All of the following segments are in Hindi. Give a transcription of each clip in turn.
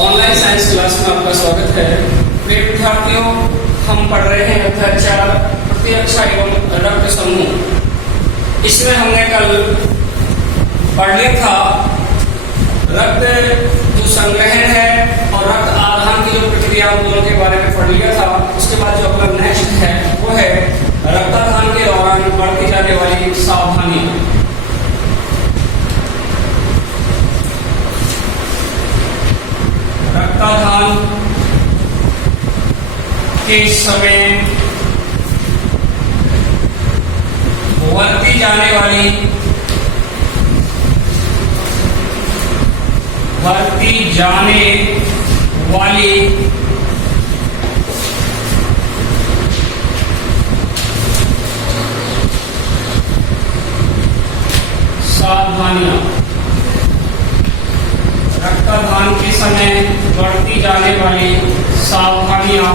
ऑनलाइन साइंस क्लास में आपका स्वागत है। प्रिय विद्यार्थियों, हम पढ़ रहे हैं अध्याय 4 प्रतिरक्षा एवं रक्त समूह। इसमें हमने कल पढ़ लिया था रक्त जो संग्रहण है और रक्त आधान की जो प्रक्रिया दोनों के बारे में पढ़ लिया था। उसके बाद जो अपना नेक्स्ट है वो है रक्ताधान के दौरान बरती जाने वाली सावधानी। रक्ताधान के समय बरती जाने वाली सावधानियां। रक्ताधान के समय बरती जाने वाली सावधानियां।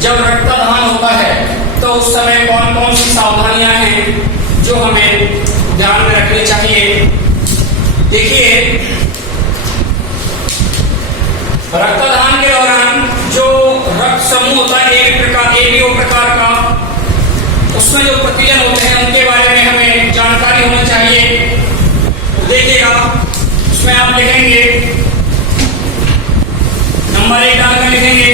जब रक्ताधान होता है तो उस समय कौन कौन सी सावधानियां हैं जो हमें ध्यान में रखनी चाहिए। देखिए, रक्तदान के दौरान जो रक्त समूह होता है एबीओ प्रकार का, उसमें जो प्रतिजन होते हैं उनके बारे में हमें जानकारी होनी चाहिए। देखिएगा, उसमें आप लिखेंगे नंबर 1 डालकर लिखेंगे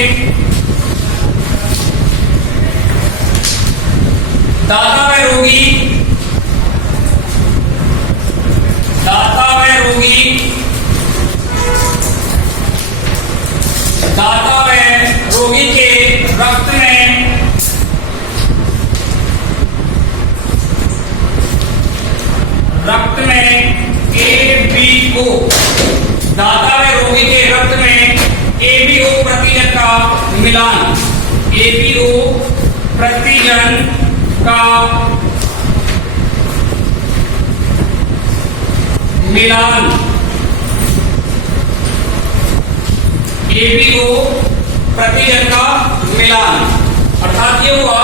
दाता व रोगी। दाता व रोगी के रक्त में एबीओ, दाता व रोगी के रक्त में एबीओ प्रतिजन का मिलान। एबीओ प्रतिजन का मिलान। एबीओ प्रतिजन का मिलान अर्थात ये हुआ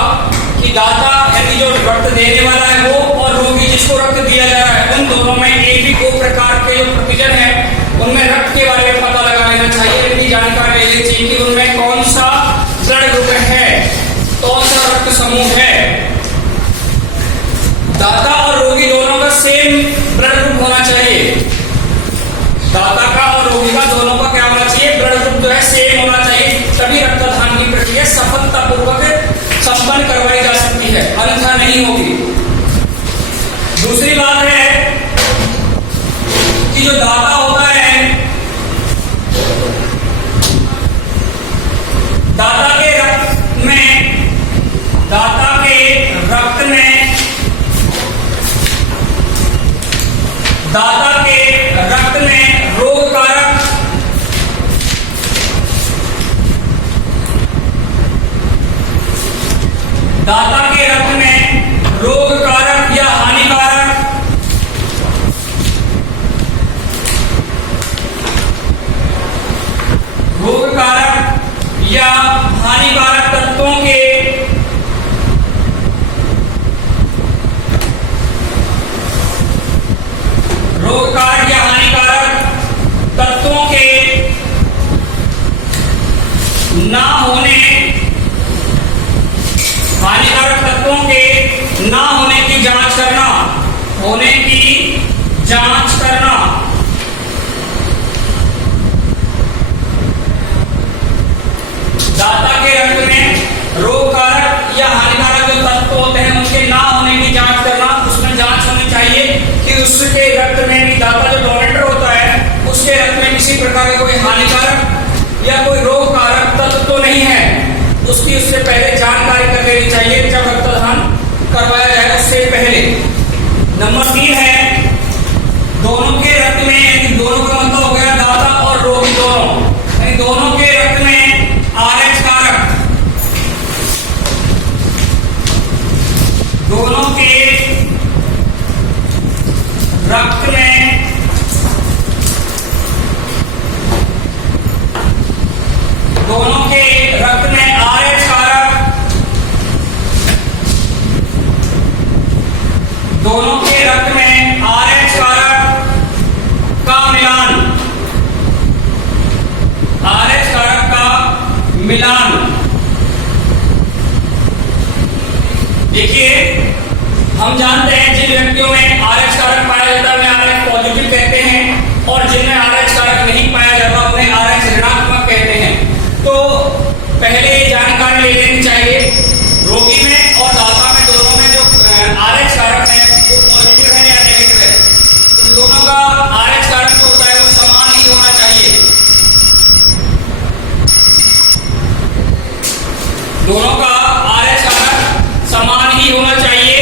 कि दाता यानी जो रक्त देने वाला है वो और रोगी जिसको रक्त दिया जा रहा है, उन दोनों में एबीओ प्रकार के जो प्रतिजन है उनमें रक्त के बारे में पता लगा लेना चाहिए। इनकी जानकारी लेनी चाहिए कि उनमें कौन सा ब्लड ग्रुप है, कौन सा रक्त समूह है। दाता और रोगी दोनों का सेम ब्लड ग्रुप होना चाहिए। दाता का और रोगी का दोनों का क्या होना चाहिए, ब्लड ग्रुप जो है सेम होना चाहिए। तभी रक्तदान की प्रक्रिया सफलतापूर्वक संपन्न करवाई जा सकती है, अन्यथा नहीं होगी। दूसरी बात है कि जो दाता होता है, दाता के रक्त में रोगकारक या हानिकारक तत्वों के ना होने की जांच करना। दाता के रक्त में रोगकारक या हानिकारक जो तत्व होते हैं उनके ना होने की जांच करना। उसमें जांच होनी चाहिए कि उसके रक्त में भी, दाता जो डोनेटर होता है उसके रक्त में किसी प्रकार का कोई हानिकारक या कोई रोगकारक तत्व तो नहीं है। उसकी उससे पहले जानकारी कर लेनी चाहिए जब रक्तदान करवाया जाए उससे पहले। नंबर 3 है दोनों के रक्त में, यानी दोनों का मतलब हो गया दाता और रोगी दोनों, यानी दोनों के रक्त में RH कारक, दोनों के रक्त में RH कारक, दोनों के रक्त में मिलान। देखिए, हम जानते हैं जिन व्यक्तियों में RH कारक पाया जाता है उन्हें RH पॉजिटिव कहते हैं, और जिनमें RH कारक नहीं पाया जाता उन्हें RH ऋणात्मक कहते हैं। तो पहले जानकारी ले लेनी चाहिए, रोगी में और दाता में दोनों में जो RH कारक है वो पॉजिटिव है या नेगेटिव है। तो दोनों का RH कारक जो होता है वो समान ही होना चाहिए। दोनों का RH कारक समान ही होना चाहिए।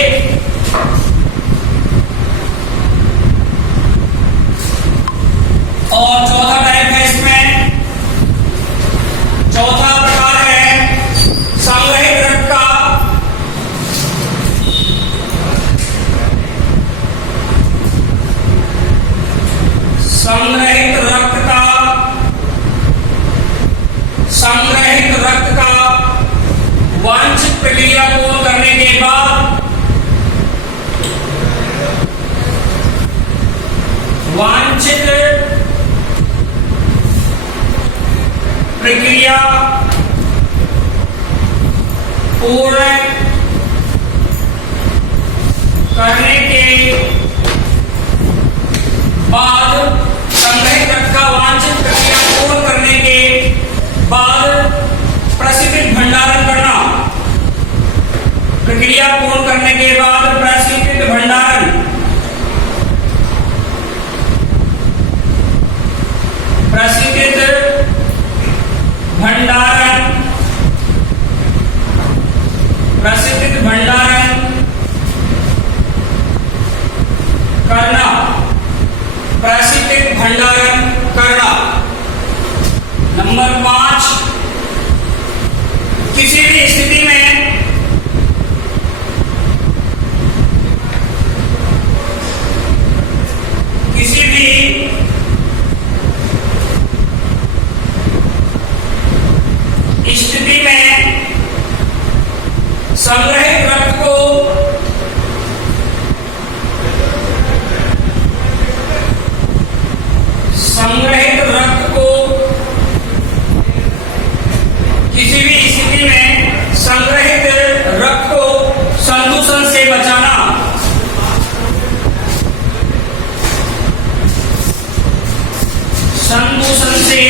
और चौथा टाइप है इसमें, चौथा प्रकार है संग्रहित रक्त का। संग्रहित रक्त का वांछित प्रक्रिया पूर्ण करने के बाद, वांछित प्रक्रिया पूर्ण करने के बाद, संग्रहित रक्त का वांछित प्रक्रिया पूर्ण करने के बाद प्रशिक्षित भंडारण करना। प्रक्रिया पूर्ण करने के बाद प्रशिक्षित भंडारण, प्रशिक्षित भंडारण, प्रशिक्षित भंडारण करना, प्रशिक्षित भंडारण करना। नंबर 5, किसी भी स्थिति में संग्रहित रक्त को किसी भी स्थिति में संग्रहित रक्त को संदूषण से बचाना। संदूषण से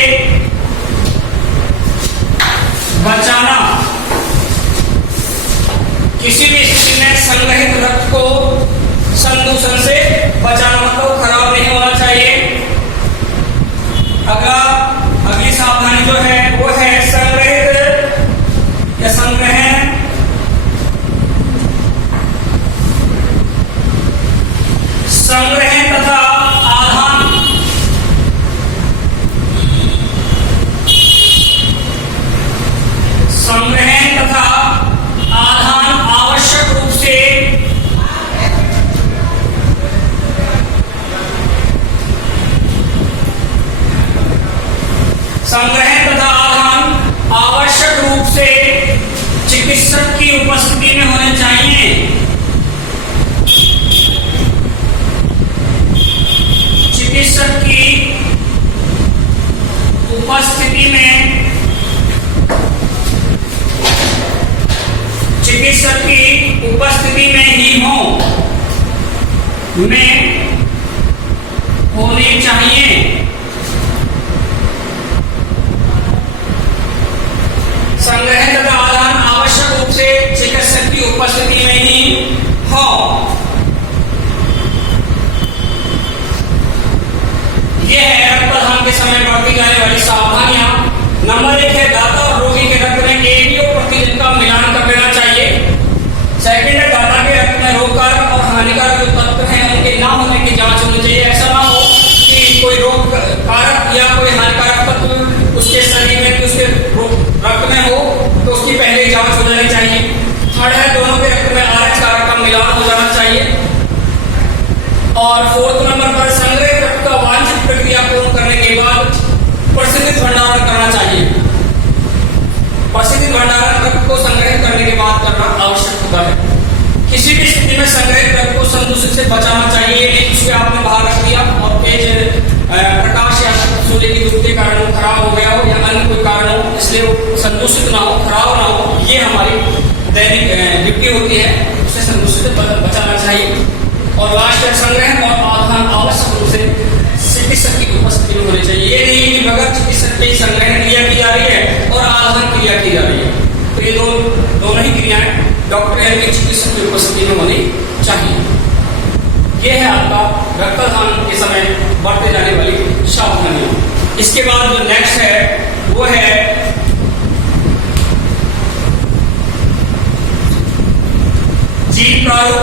बचाना। किसी भी स्थिति में संग्रहित रक्त को संदूषण से बचाना मतलब खराब नहीं होना चाहिए। अगली सावधानी जो है वो है संग्रहित या संग्रहण तथा आधान आवश्यक रूप से चिकित्सक की उपस्थिति में होने चाहिए। चिकित्सक की उपस्थिति में ही होनी चाहिए। संग्रहण तथा आधान आवश्यक रूप से चिकित्सक की उपस्थिति में ही हो। यह है रक्तदान के समय बरती जाने वाली सावधानियां। नंबर 1 है दाता और रोगी के रक्त में ABO प्रतिजन का मिलान कर लेना चाहिए। सेकंड है दाता के रक्त में रोगकारक और हानिकारक जो तत्व हैं उनके ना होने की जांच होनी चाहिए। ऐसा ना हो कि कोई रोग कारक या कोई हानिकारक तत्व उसके शरीर में उसके रक्त में हो तो उसकी पहले जांच हो जानी चाहिए। थर्ड है दोनों के रक्त में RH कारक का मिलान हो जाना चाहिए। और फोर्थ नंबर पर संग्रहित रक्त का वांछित प्रक्रिया पूर्ण करने के बाद प्रशिक्षित भंडारण करना चाहिए। प्रशिक्षित भंडारण रक्त को संग्रहित करने के बाद करना आवश्यक होता है। किसी भी स्थिति में संग्रहित रक्त को संदूषित से बचाना चाहिए। नहीं उसके आपने बाहर रख दिया और तेज प्रकाश या सूर्य की धूप के कारण खराब हो गया हो या अन्य कोई कारण हो, इसलिए उससे संदूषित ना हो, खराब ना हो, ये हमारी दैनिक ड्यूटी होती है, उससे संदूषित बचाना चाहिए। और लास्ट संग्रहण और आधान आवश्यक रूप से चिकित्सक की उपस्थिति में होनी चाहिए। ये नहीं कि बगैर चिकित्सक की संग्रहण क्रिया की जा रही है और आधान क्रिया की जा रही है, तो ये दोनों ही क्रियाएं डॉक्टर यानी कि चिकित्सक की उपस्थिति में होनी चाहिए। यह है आपका रक्तदान के समय बढ़ते जाने वाली सावधानियां। इसके बाद जो नेक्स्ट है वो है जीन प्रारूप।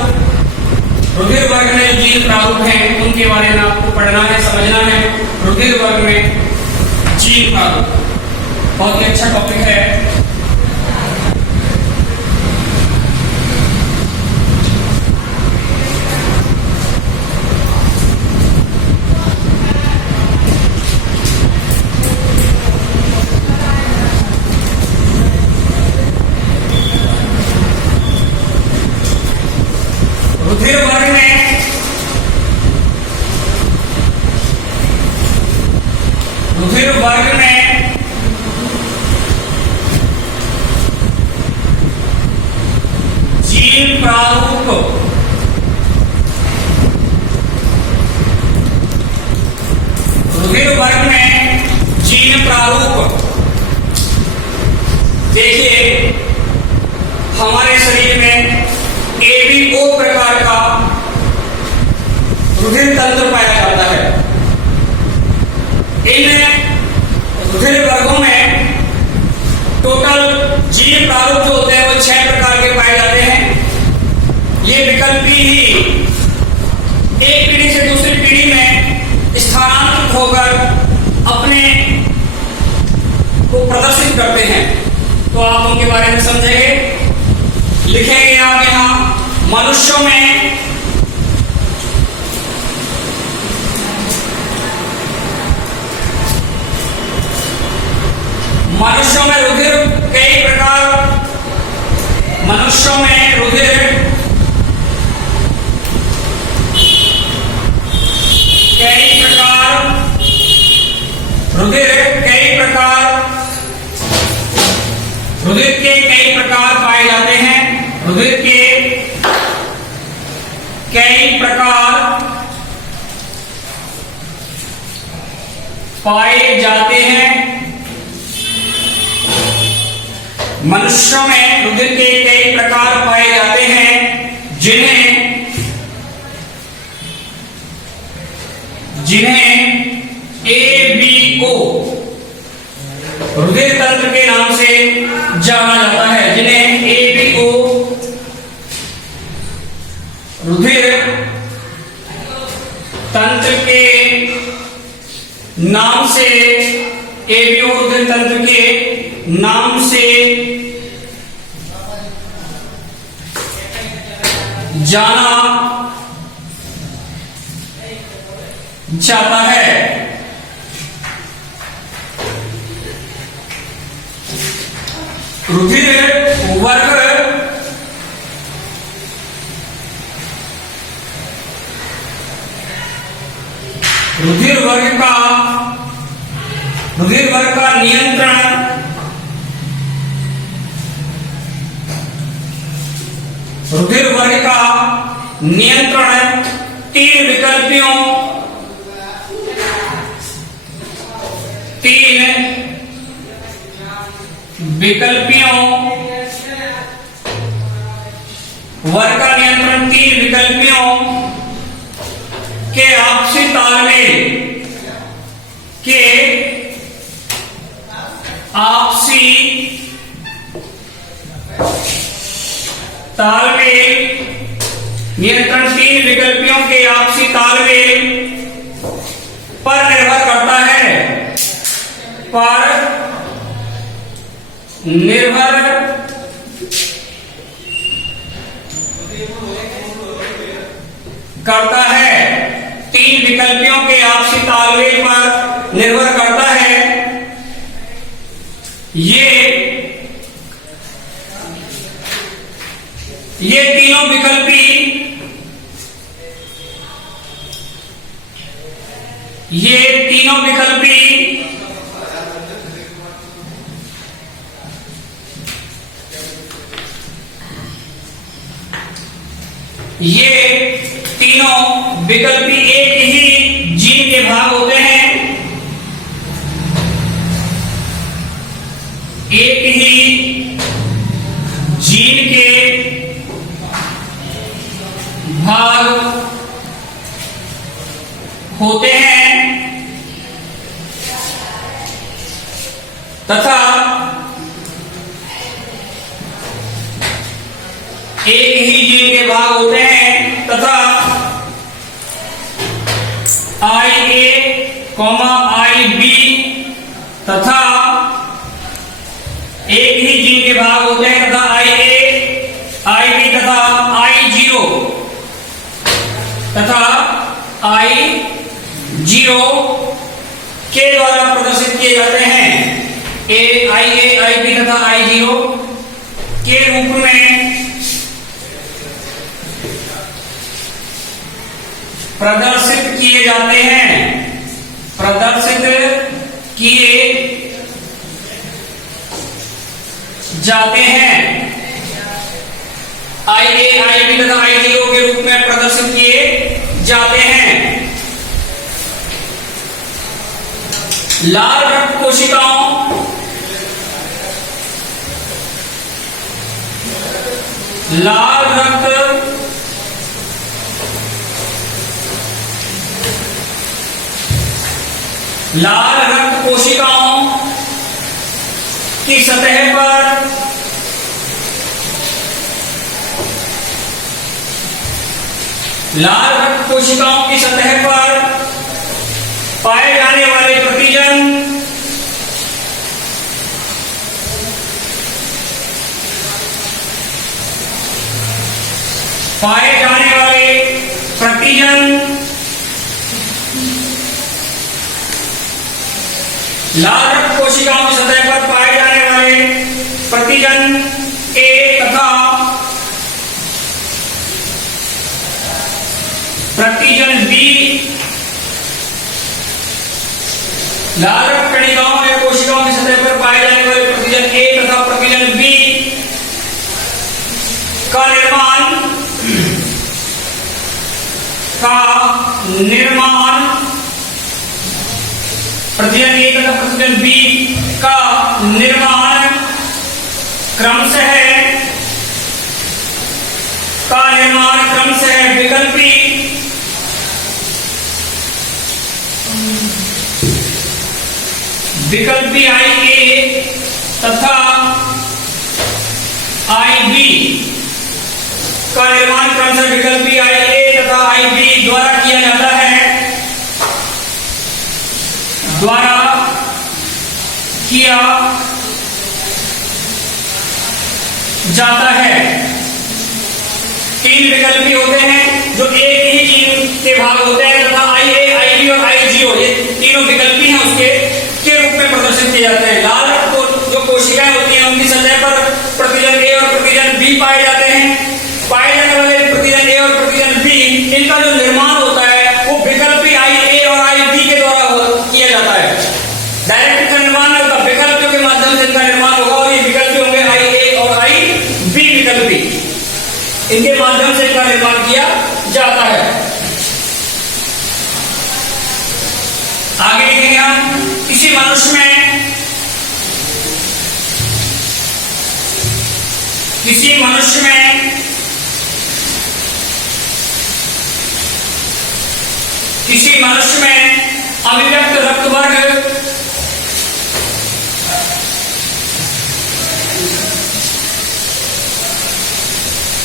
रुधिर वर्ग में जीन प्रारूप हैं, उनके बारे में आपको पढ़ना है, समझना है। रुधिर वर्ग में जीन प्रारूप बहुत ही अच्छा टॉपिक है। रुधिर वर्ग में जीन प्रारूप देखिए, हमारे शरीर में एबीओ प्रकार का रुधिर तंत्र पाया जाता है। इन रुधिर वर्गों में टोटल जीन प्रारूप जो होते हैं वो 6 प्रकार के पाए जाते हैं। ये विकल्पी ही एक पीढ़ी से दूसरी पीढ़ी में स्थानांतरित होकर अपने को प्रदर्शित करते हैं। तो आप उनके बारे में समझेंगे, लिखेंगे आप यहां। मनुष्यों में रुधिर कई प्रकार, मनुष्यों में रुधिर कई प्रकार रुधिर के कई प्रकार पाए जाते हैं। रुधिर के कई प्रकार पाए जाते हैं। मनुष्यों में रुधिर के कई प्रकार पाए जाते हैं, जिन्हें एबीओ रुधिर तंत्र के नाम से जाना जाता है। जिन्हें एबीओ रुधिर तंत्र के नाम से, एबीओ रुधिर तंत्र के नाम से जाना जाता है। रुधिर वर्ग का नियंत्रण तीन विकल्पियों वर्ग का नियंत्रण तीन विकल्पियों के आपसी तालमेल नियंत्रण तीन विकल्पियों के आपसी तालमेल पर निर्भर करता है। तीन विकल्पियों के आपसी तालमेल पर निर्भर करता है। ये तीनों विकल्पी ये तीनों विकल्पी एक ही जीन के भाग होते हैं, एक ही जीन के भाग होते हैं तथा एक ही जीन के भाग होते हैं तथा IA, IB तथा एक ही जीन के भाग होते हैं तथा IA, IB तथा I0 तथा I0 के द्वारा प्रदर्शित किए जाते हैं। IA, IB तथा I0 के रूप में प्रदर्शित किए जाते हैं, प्रदर्शित किए जाते हैं। IA, IB तथा I0 के रूप में प्रदर्शित किए जाते हैं। लाल रक्त कोशिकाओं लाल रक्त कोशिकाओं की सतह पर लाल रक्त कोशिकाओं की सतह पर पाए जाने वाले प्रतिजन लाल रक्त कोशिकाओं की सतह पर पाए जाने वाले प्रतिजन A तथा प्रतिजन B लाल रक्त कणिकाओं या कोशिकाओं की सतह पर पाए जाने वाले प्रतिजन A तथा प्रतिजन B का निर्माण प्रतिजन A तथा प्रतिजन B का निर्माण क्रमशः विकल्पी IA तथा IB का निर्माण क्रमशः विकल्पी IA तथा IB द्वारा किया जाता है, तीन विकल्पी होते हैं जो एक ही जीन के भाग होते हैं तथा IA, IB और I0 ये तीनों विकल्पी हैं उसके रूप में प्रदर्शित किए जाते हैं। लाल रक्त जो कोशिकाएं होती हैं उनकी सतह पर प्रतिजन A और प्रतिजन B पाए जाते हैं। पाए जाने वाले प्रतिजन A और प्रतिजन B इनका जो निर्माण होता है वो विकल्पी IA और IB के द्वारा किया जाता है। डायरेक्ट इनका निर्माण नहीं होता, विकल्पियों के माध्यम से इनका निर्माण होगा और ये विकल्पी होंगे IA और IB विकल्पी, इनके माध्यम से इनका निर्माण किया जाता है। आगे देखेंगे हम किसी मनुष्य में अभिव्यक्त रक्त वर्ग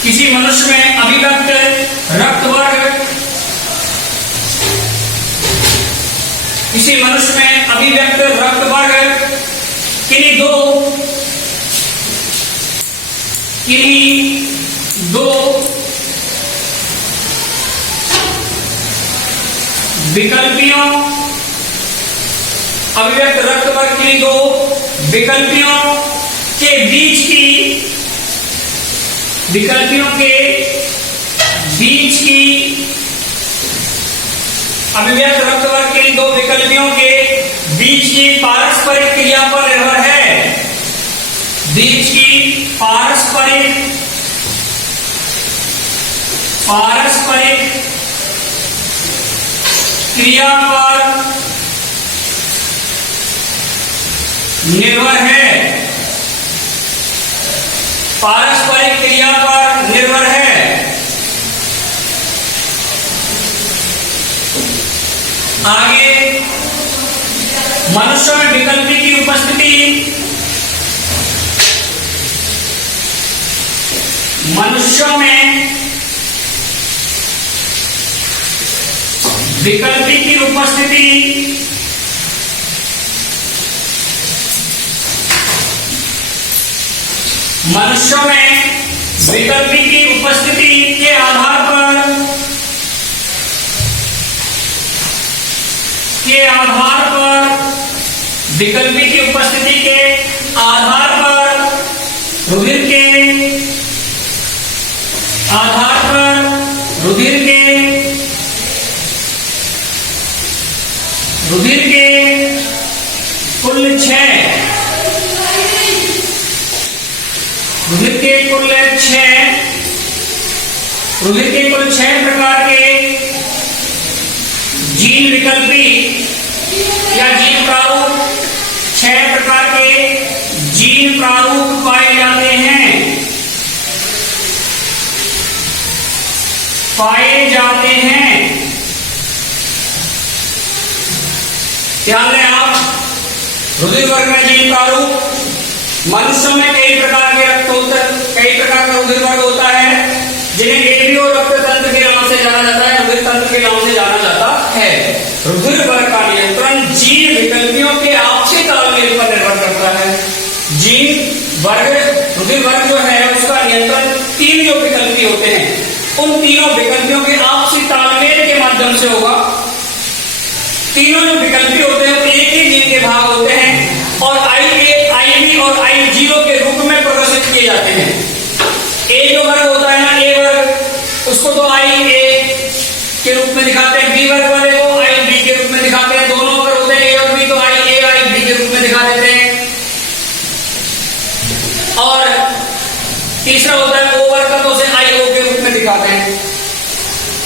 किसी मनुष्य में अभिव्यक्त रक्त वर्ग किन्हीं दो विकल्पियों अभिव्यक्त रक्त वर्ग किन्हीं दो विकल्पियों के बीच की अभिव्यक्त रक्त वर्ग के दो विकल्पियों के बीच की पारस्परिक क्रिया पर निर्भर है। पारस्परिक क्रिया पर निर्भर है, पारस्परिक क्रिया पर निर्भर है। आगे, मनुष्य में विकल्पी की उपस्थिति, मनुष्यों में विकल्पी की उपस्थिति मनुष्यों में विकल्पी की उपस्थिति के आधार पर विकल्पी की उपस्थिति के आधार पर रुधिर के कुल 6 प्रकार के जीन विकल्पी या जीन प्रारूप, 6 प्रकार के जीन प्रारूप पाए जाते हैं। ध्यान दें आप, रुधिर वर्ग में जीन प्रारूप, मनुष्य में कई प्रकार का रुधिर वर्ग होता है जिन्हें एबीओ रक्त तंत्र के नाम से जाना जाता है, रुधिर तंत्र के नाम से जाना जाता है। रुधिर वर्ग का नियंत्रण जीन विकल्पियों के आपसी तालमेल पर निर्भर करता है। जीन वर्ग, रुधिर वर्ग जो है उसका नियंत्रण 3 जो विकल्पी होते हैं उन तीनों विकल्पियों के आपसी तालमेल के माध्यम से होगा। तीनों जो विकल्पी होते हैं वो एक ही जीन के भाग होते हैं और IA, IB और I0 के रूप में प्रदर्शित किए जाते हैं। ए जो वर्ग होता है ना, ए वर्ग, उसको तो IA के रूप में दिखाते हैं, बी वर्ग वाले को IB के रूप में दिखाते हैं। दोनों अगर होते हैं ए और बी तो IA, IB के रूप में दिखा देते हैं। और तीसरा होता है ओ वर्ग का, तो उसे IO के रूप में दिखाते हैं।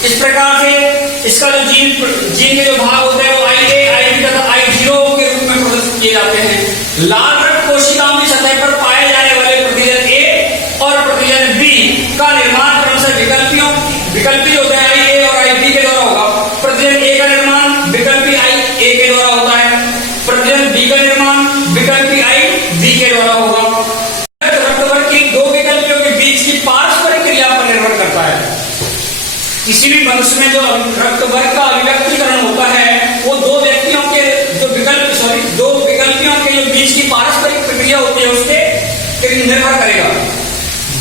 इस प्रकार से इसका जो जीन के जो भाग होते हैं वो IA, IB तथा I0 के रूप में प्रदर्शित किए जाते हैं। लाल रक्त कोशिकाओं की सतह पर पाए जाने वाले प्रतिजन A और प्रतिजन B का निर्माण क्रमशः विकल्पी होते हैं IA और IB के द्वारा होगा। प्रतिजन A का निर्माण विकल्पी IA के द्वारा होता है, प्रतिजन B का निर्माण विकल्पी IB के द्वारा होगा। रक्त वर्ग की 2 विकल्पियों के बीच की पारस्परिक क्रिया पर निर्भर करता है। किसी भी मनुष्य में जो रक्त वर्ग का अभिव्यक्तिकरण होता है वो 2 विकल्पियों के जो बीच की पारस्परिक प्रक्रिया होती है उसके निर्भर करेगा।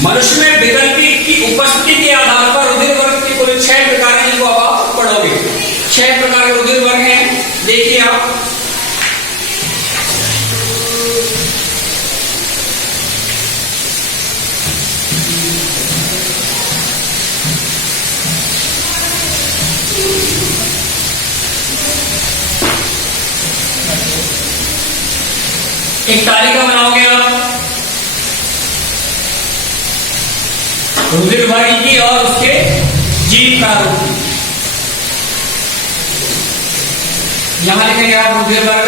मनुष्य में विकल्पी की उपस्थिति के आधार पर रुधिर वर्ग के कुल 6 प्रकार हैं जिनको आप पढ़ोगे। 6 प्रकार के रुधिर वर्ग हैं, देखिए आप। एक तालिका बनाओगे आप रुधिर वर्ग की और उसके जीन प्रारूप की। यहां लिखेंगे आप रुधिर वर्ग,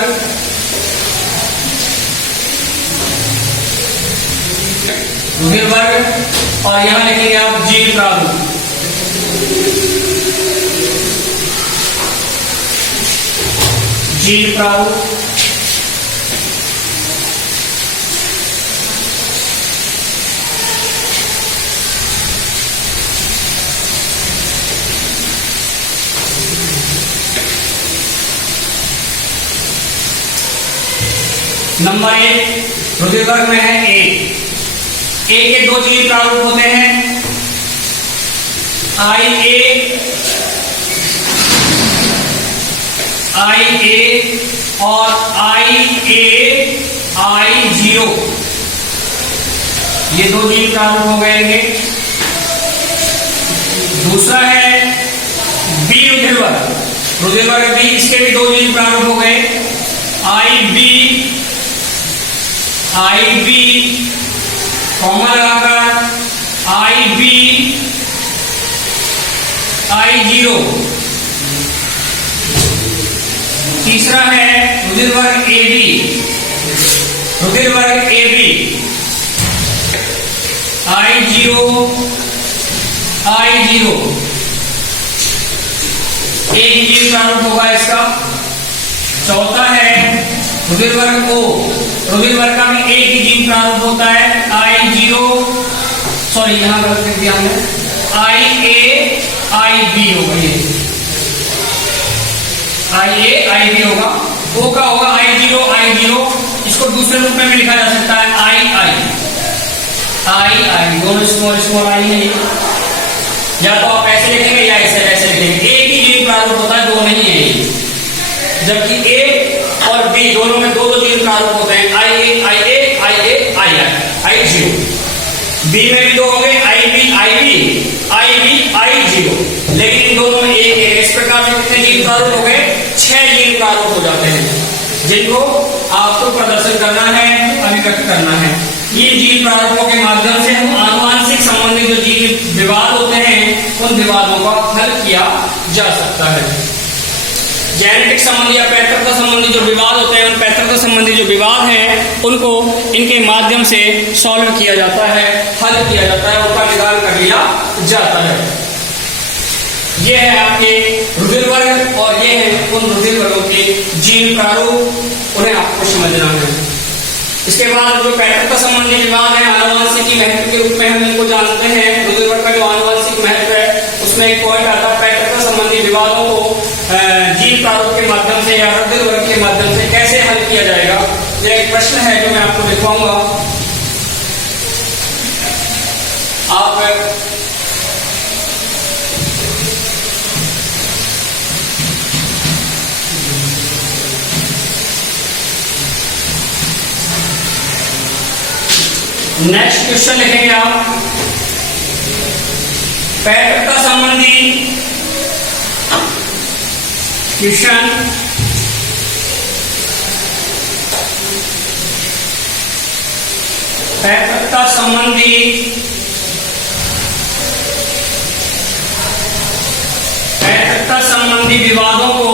और यहां लिखेंगे आप जीन प्रारूप। जीन प्रारूप नंबर 1 रुधिर वर्ग में है ए के 2 जीन प्रारूप होते हैं, IA और I0, ये 2 जीन प्रारूप हो गए। दूसरा है बी रुधिर वर्ग बी, इसके भी 2 जीन प्रारूप हो गए, IB कॉमा लगाकर IB I0। तीसरा है रुधिर वर्ग AB, रुधिर वर्ग AB I0 I0, एक ही जीन प्रारूप होगा इसका। चौथा है रुधिर वर्ग O, रुधिर वर्ग का भी एक ही जीन प्रारूप होता है I0, सॉरी यहां गलत लिख दिया हमने, IA IB होगा, ये IA IB होगा। O का होगा I0 I0, इसको दूसरे रूप में भी लिखा जा सकता है II, दोनों स्मॉल आई है, या तो आप ऐसे लिखेंगे या ऐसे लिखेंगे। एक ही जीन प्रारूप होता है, दो नहीं है ये, जबकि A और B दोनों में दो जीन प्रारूप होते हैं, IA I0। B में भी दो हो गए, IB I0, लेकिन इन दोनों में एक है। इस प्रकार से कितने जीन प्रारूप हो गए? 6 जीन प्रारूप हो जाते हैं, जिनको आपको प्रदर्शन करना है, अभिव्यक्त करना है। ये जीन प्रारूपों के माध्यम से हम आनुवांशिक संबंधी जो जीन विवाद होते हैं उन विवादों का हल किया जा सकता है। जेनेटिक संबंधी या पैतृत्व संबंधी जो विवाद होते हैं, उन पैतृत्व संबंधी जो विवाद हैं उनको इनके माध्यम से सॉल्व किया जाता है, हल किया जाता है, उनका निदान कर लिया जाता है। ये है आपके रुधिर वर्ग और ये है उन रुधिर वर्गों के जीन प्रारूप, उन्हें आपको समझना है। इसके बाद जो पैतृत्व संबंधी विवाद है, आनुवांशिक महत्व के रूप में हम इनको जानते हैं। रुधिर वर्ग का जो आनुवांशिक महत्व है उसमें एक पॉइंट आता है, पैतृत्व संबंधी विवादों को जीन प्रारूप के माध्यम से या रुधिर वर्ग के माध्यम से कैसे हल किया जाएगा। यह एक प्रश्न है जो मैं आपको लिखवाऊंगा। आप नेक्स्ट क्वेश्चन लिखेंगे आप, पैतृत्व संबंधी क्वेश्चन। पैतृत्व संबंधी विवादों को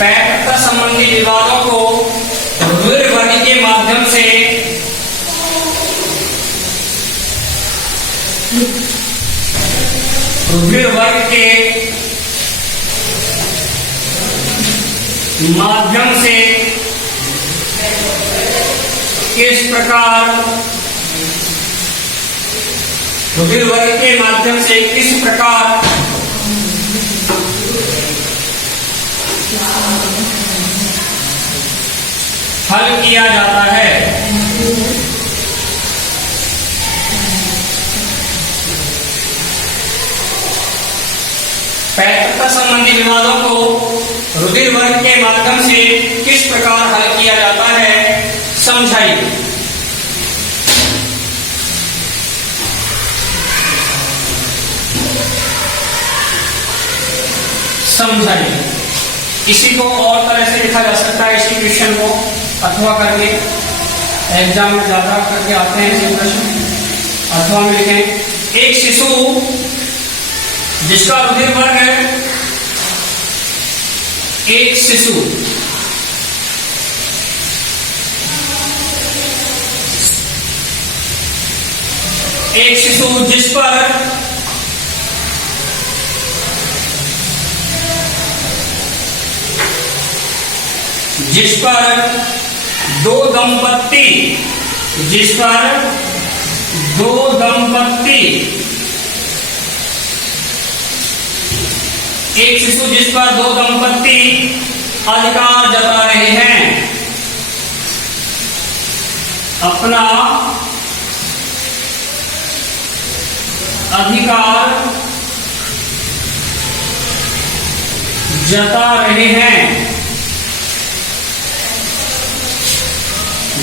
पैतृत्व संबंधी विवादों को रुधिर वर्ग के माध्यम से रुधिर वर्ग के माध्यम से किस प्रकार रुधिर वर्ग के माध्यम से किस प्रकार हल किया जाता है। पैतृत्व संबंधी विवादों को रुधिर वर्ग के माध्यम से किस प्रकार हल किया जाता है, समझाइए। इसी को और तरह से लिखा जा सकता है, इसी क्वेश्चन को अथवा करके एग्जाम में ज्यादा करके आते हैं ऐसे प्रश्न। अथवा में लिखें, एक शिशु जिसका रुधिर वर्ग है, एक शिशु जिस पर दो दंपत्ति एक शिशु जिस पर दो दंपत्ति अधिकार जता रहे हैं, अपना अधिकार जता रहे हैं,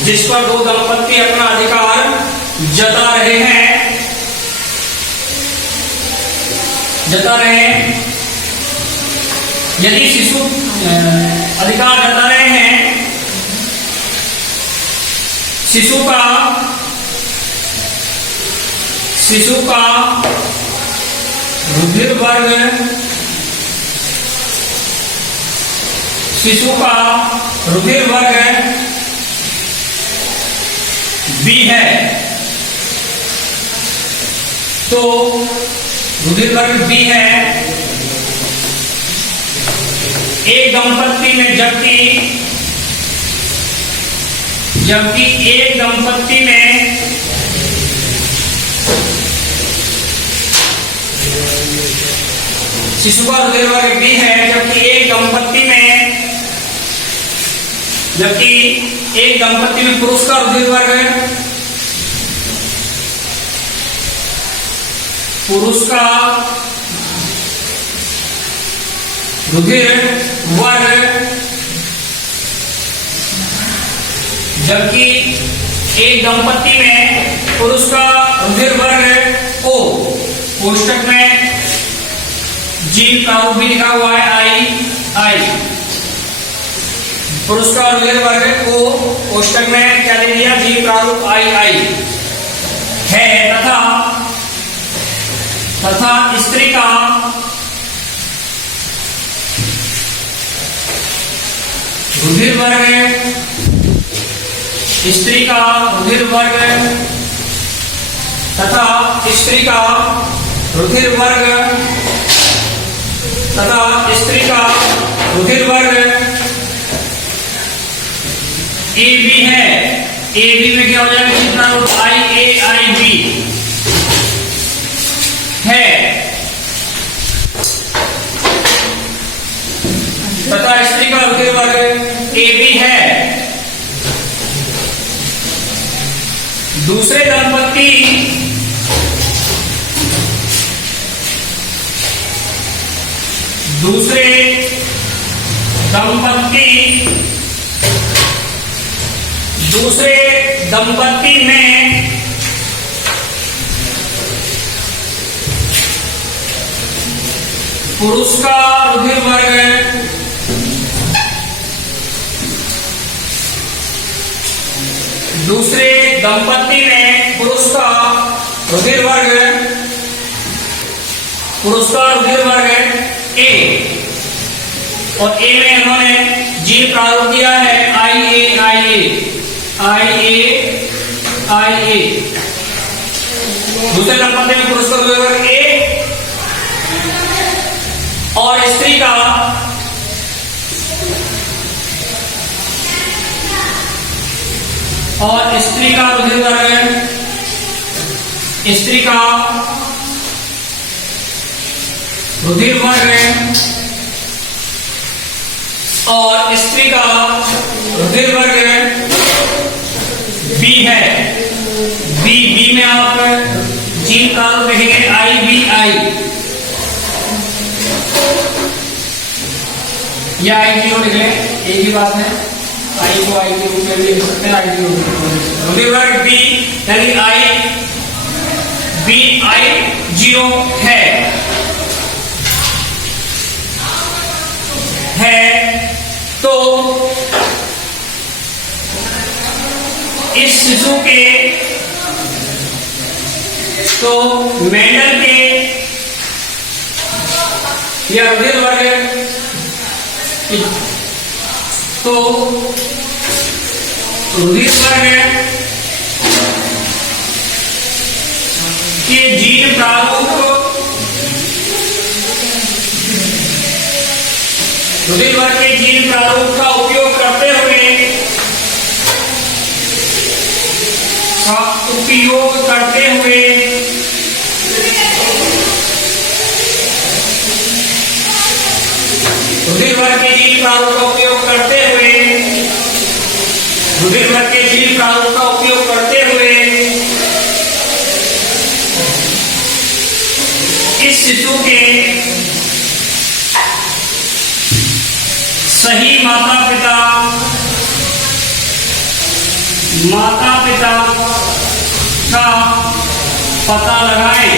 जिस पर दो दंपत्ति अपना अधिकार जता रहे हैं, यदि शिशु अधिकार जता रहे हैं, शिशु का शिशु का रुधिर वर्ग, शिशु का रुधिर वर्ग बी है, तो रुधिर वर्ग बी है। एक दंपत्ति में जबकि एक दंपत्ति में शिशु का रुधिर वर्ग बी है, जबकि एक दंपत्ति में पुरुष का रुधिर वर्ग जबकि एक दंपत्ति में पुरुष का रुधिर वर्ग ओ, कोष्टक में जीन प्रारूप भी लिखा हुआ है आई, पुरुष का रुधिर वर्ग ओ, कोष्टक में क्या ले लिया, जीन प्रारूप आई है, तथा स्त्री का रुधिर वर्ग, स्त्री का रुधिर वर्ग तथा स्त्री का रुधिर वर्ग ए बी है। ए बी में क्या हो जाएगा, कितना रूप आई बी है, तथा स्त्री का रुधिर वर्ग ए बी है। दूसरे दंपत्ति में पुरुष का रुधिर वर्ग ए, और ए में इन्होंने जीन प्रारूप दिया है आई ए। दूसरे दंपत्ति में पुरुष का रुधिर वर्ग ए और स्त्री का रुधिर वर्ग, स्त्री का रुधिर वर्ग और स्त्री का रुधिर वर्ग बी है। बी में आप जीन प्रारूप लिखेंगे आई, या आई की लिख लें, एक ही बात है, आई को आई के रूप में भी लिख सकते हैं, आई की रुधिर वर्ग बी यानी आई 0 है, तो इस शिशु के, तो मेंडल के या रुधिर वर्ग, तो रुधिर वर्ग के जीन प्रारूप, रुधिर वर्ग के जीन प्रारूप का उपयोग करते हुए रुधिर वर्ग के जीन प्रारूप का उपयोग करते हुए इस शिशु के सही माता पिता का पता लगाएं।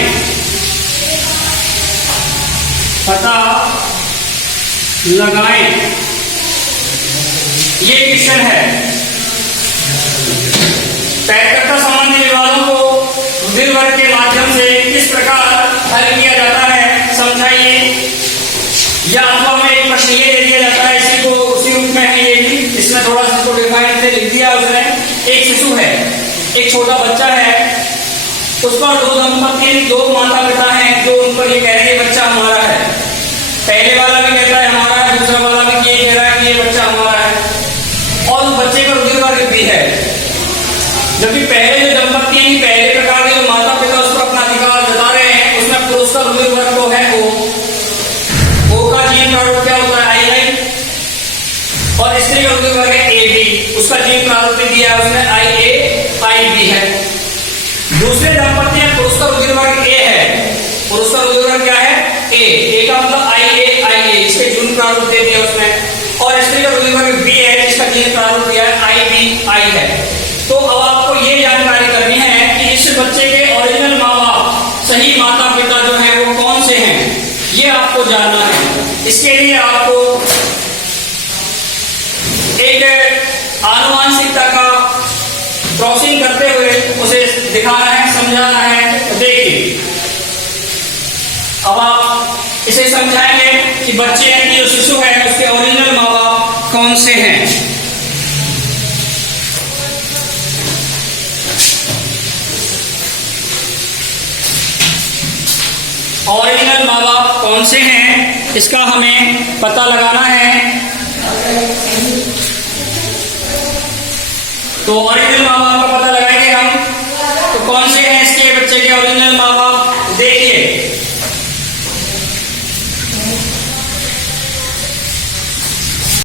ये क्वेश्चन है। पैरकर्ता संबंधी विवादों को रुधिर वर्ग के माध्यम से एक छोटा बच्चा है, उसका दो दंपति दो माता पिता हैं जो उन पर ये कह रहे हैं बच्चा हमारा है। पहले वाला भी कहता है हमारा है, दूसरा वाला भी ये कह रहा है कि ये बच्चा हमारा है, और उस बच्चे का रुधिर वर्ग भी है। जबकि पहले जो दंपति हैं, पहले प्रकार के जो माता पिता उस पर अपना अधिकार जता रहे हैं, उसमें पुरुष का रुधिर वर्ग तो है O का जीन प्रारूप क्या होता है II, और स्त्री का रुधिर वर्ग है AB, उसका जीन प्रारूप भी दिया है उसने IA IB है। दूसरे दंपति में पुरुष का रुधिर वर्ग A है, पुरुष का रुधिर वर्ग क्या है A का मतलब IA इसके जीन प्रारूप दे दिया उसने, और स्त्री का रुधिर वर्ग B है जिसका जीन प्रारूप दिया है IBI है। तो अब आपको ये जानकारी करनी है कि इस बच्चे के ओरिजिनल माँ बाप, सही माता पिता जो है वो कौन से हैं, ये आपको जानना है। इसके लिए आपको एक आनुवांशिकता का क्रॉसिंग करते हुए उसे दिखाना है, समझाना है। तो देखिए अब आप इसे समझाएंगे कि बच्चे की जो शिशु है उसके ओरिजिनल माँ बाप कौन से हैं। ओरिजिनल माँ बाप कौन से हैं इसका हमें पता लगाना है। तो ओरिजिनल माँ बाप का पता लगाएंगे हम, तो कौन से हैं इसके बच्चे के ओरिजिनल माँ